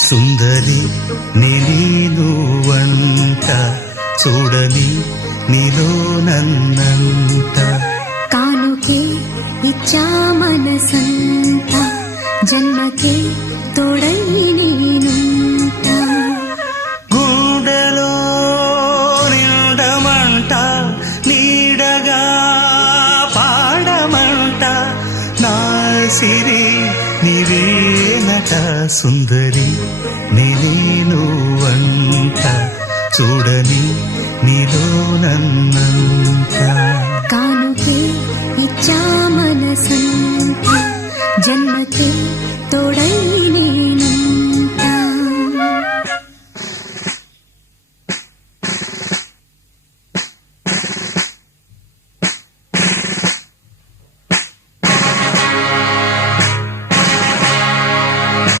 సుందరి నేను వంట చూడని నీలో నన్నంట కానుకే ఇచ్చా మనసంత జన్మకే తోడై నేనుంట గుండెలో నిండమంట నీడగా పాడమంట నా సిరి నీవేనట సుందరి నేను వంట చూడని నీలో నన్నంత కానుకే ఇచ్చా మనసంత జన్మకే తోడై